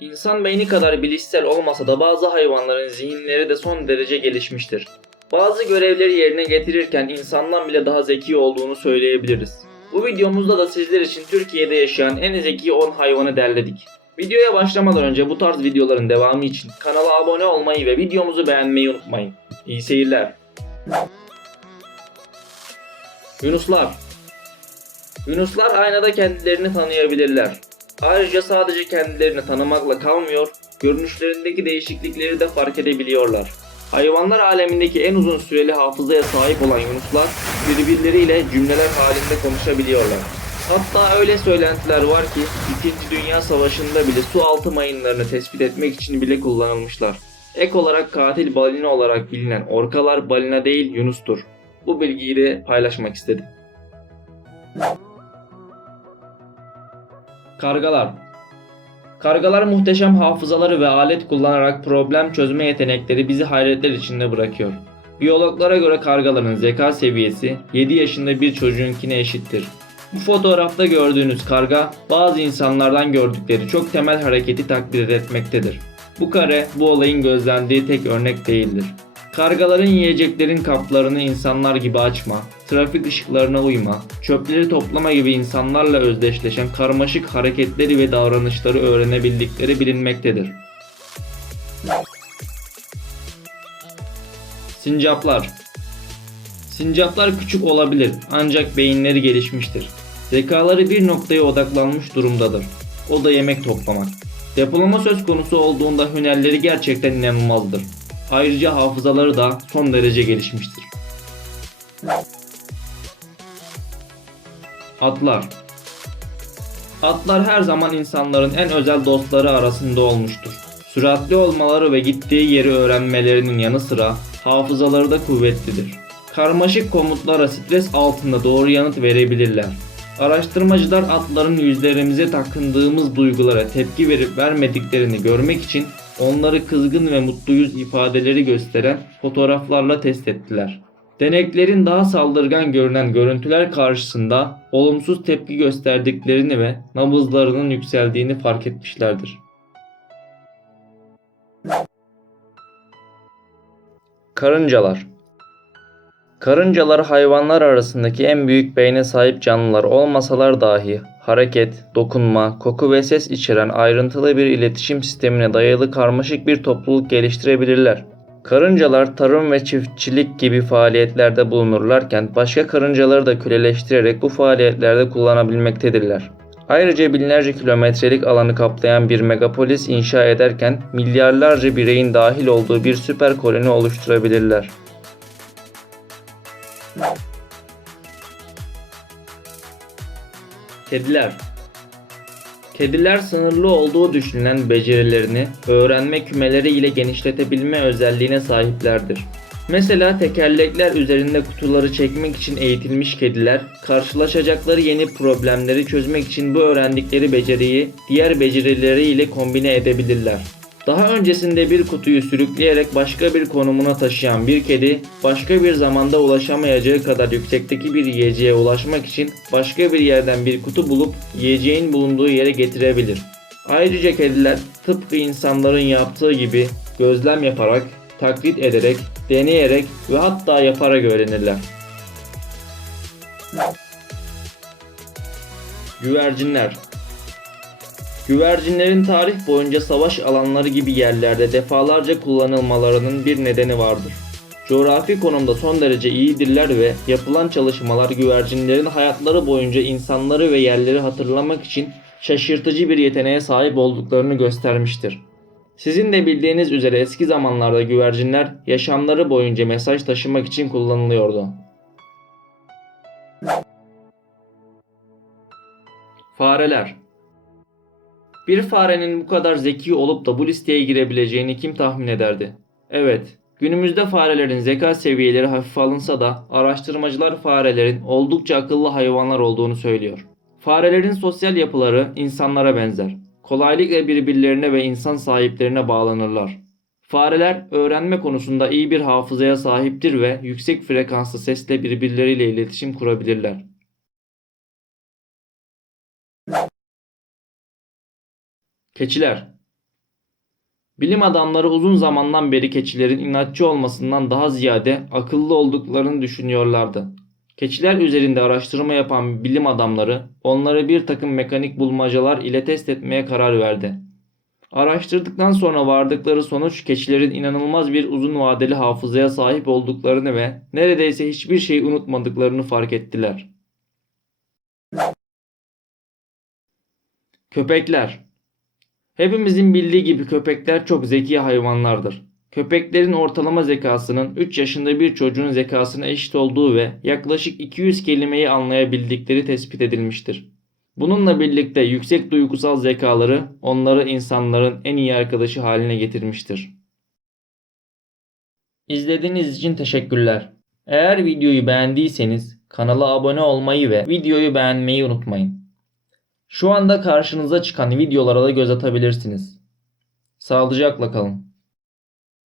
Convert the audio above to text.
İnsan beyni kadar bilişsel olmasa da bazı hayvanların zihinleri de son derece gelişmiştir. Bazı görevleri yerine getirirken insandan bile daha zeki olduğunu söyleyebiliriz. Bu videomuzda da sizler için Türkiye'de yaşayan en zeki 10 hayvanı derledik. Videoya başlamadan önce bu tarz videoların devamı için kanala abone olmayı ve videomuzu beğenmeyi unutmayın. İyi seyirler. Yunuslar Yunuslar aynada kendilerini tanıyabilirler. Ayrıca sadece kendilerini tanımakla kalmıyor, görünüşlerindeki değişiklikleri de fark edebiliyorlar. Hayvanlar alemindeki en uzun süreli hafızaya sahip olan yunuslar birbirleriyle cümleler halinde konuşabiliyorlar. Hatta öyle söylentiler var ki 2. Dünya Savaşı'nda bile su altı mayınlarını tespit etmek için bile kullanılmışlar. Ek olarak katil balina olarak bilinen orkalar balina değil yunustur. Bu bilgiyi de paylaşmak istedim. Kargalar Kargalar muhteşem hafızaları ve alet kullanarak problem çözme yetenekleri bizi hayretler içinde bırakıyor. Biyologlara göre kargaların zeka seviyesi 7 yaşında bir çocuğunkine eşittir. Bu fotoğrafta gördüğünüz karga bazı insanlardan gördükleri çok temel hareketi taklit etmektedir. Bu kare bu olayın gözlendiği tek örnek değildir. Kargaların yiyeceklerin kaplarını insanlar gibi açma, trafik ışıklarına uyma, çöpleri toplama gibi insanlarla özdeşleşen karmaşık hareketleri ve davranışları öğrenebildikleri bilinmektedir. Sincaplar Sincaplar küçük olabilir ancak beyinleri gelişmiştir. Zekaları bir noktaya odaklanmış durumdadır. O da yemek toplamak. Depolama söz konusu olduğunda hünerleri gerçekten inanılmazdır. Ayrıca hafızaları da son derece gelişmiştir. Atlar Atlar her zaman insanların en özel dostları arasında olmuştur. Süratli olmaları ve gittiği yeri öğrenmelerinin yanı sıra hafızaları da kuvvetlidir. Karmaşık komutlara stres altında doğru yanıt verebilirler. Araştırmacılar atların yüzlerimize takındığımız duygulara tepki verip vermediklerini görmek için onları kızgın ve mutlu yüz ifadeleri gösteren fotoğraflarla test ettiler. Deneklerin daha saldırgan görünen görüntüler karşısında olumsuz tepki gösterdiklerini ve nabızlarının yükseldiğini fark etmişlerdir. Karıncalar Karıncalar hayvanlar arasındaki en büyük beyne sahip canlılar olmasalar dahi hareket, dokunma, koku ve ses içeren ayrıntılı bir iletişim sistemine dayalı karmaşık bir topluluk geliştirebilirler. Karıncalar tarım ve çiftçilik gibi faaliyetlerde bulunurlarken başka karıncaları da köleleştirerek bu faaliyetlerde kullanabilmektedirler. Ayrıca binlerce kilometrelik alanı kaplayan bir megapolis inşa ederken milyarlarca bireyin dahil olduğu bir süper koloni oluşturabilirler. Kediler Kediler sınırlı olduğu düşünülen becerilerini öğrenme kümeleri ile genişletebilme özelliğine sahiplerdir. Mesela tekerlekler üzerinde kutuları çekmek için eğitilmiş kediler, karşılaşacakları yeni problemleri çözmek için bu öğrendikleri beceriyi diğer becerileri ile kombine edebilirler. Daha öncesinde bir kutuyu sürükleyerek başka bir konumuna taşıyan bir kedi, başka bir zamanda ulaşamayacağı kadar yüksekteki bir yiyeceğe ulaşmak için başka bir yerden bir kutu bulup yiyeceğin bulunduğu yere getirebilir. Ayrıca kediler tıpkı insanların yaptığı gibi gözlem yaparak, taklit ederek, deneyerek ve hatta yaparak öğrenirler. Güvercinler Güvercinlerin tarih boyunca savaş alanları gibi yerlerde defalarca kullanılmalarının bir nedeni vardır. Coğrafi konumda son derece iyidirler ve yapılan çalışmalar güvercinlerin hayatları boyunca insanları ve yerleri hatırlamak için şaşırtıcı bir yeteneğe sahip olduklarını göstermiştir. Sizin de bildiğiniz üzere eski zamanlarda güvercinler yaşamları boyunca mesaj taşımak için kullanılıyordu. Fareler bir farenin bu kadar zeki olup da bu listeye girebileceğini kim tahmin ederdi? Evet, günümüzde farelerin zeka seviyeleri hafife alınsa da araştırmacılar farelerin oldukça akıllı hayvanlar olduğunu söylüyor. Farelerin sosyal yapıları insanlara benzer. Kolaylıkla birbirlerine ve insan sahiplerine bağlanırlar. Fareler öğrenme konusunda iyi bir hafızaya sahiptir ve yüksek frekanslı sesle birbirleriyle iletişim kurabilirler. Keçiler Bilim adamları uzun zamandan beri keçilerin inatçı olmasından daha ziyade akıllı olduklarını düşünüyorlardı. Keçiler üzerinde araştırma yapan bilim adamları onları bir takım mekanik bulmacalar ile test etmeye karar verdi. Araştırdıktan sonra vardıkları sonuç keçilerin inanılmaz bir uzun vadeli hafızaya sahip olduklarını ve neredeyse hiçbir şey unutmadıklarını fark ettiler. Köpekler Hepimizin bildiği gibi köpekler çok zeki hayvanlardır. Köpeklerin ortalama zekasının 3 yaşında bir çocuğun zekasına eşit olduğu ve yaklaşık 200 kelimeyi anlayabildikleri tespit edilmiştir. Bununla birlikte yüksek duygusal zekaları onları insanların en iyi arkadaşı haline getirmiştir. İzlediğiniz için teşekkürler. Eğer videoyu beğendiyseniz kanala abone olmayı ve videoyu beğenmeyi unutmayın. Şu anda karşınıza çıkan videolara da göz atabilirsiniz. Sağlıcakla kalın.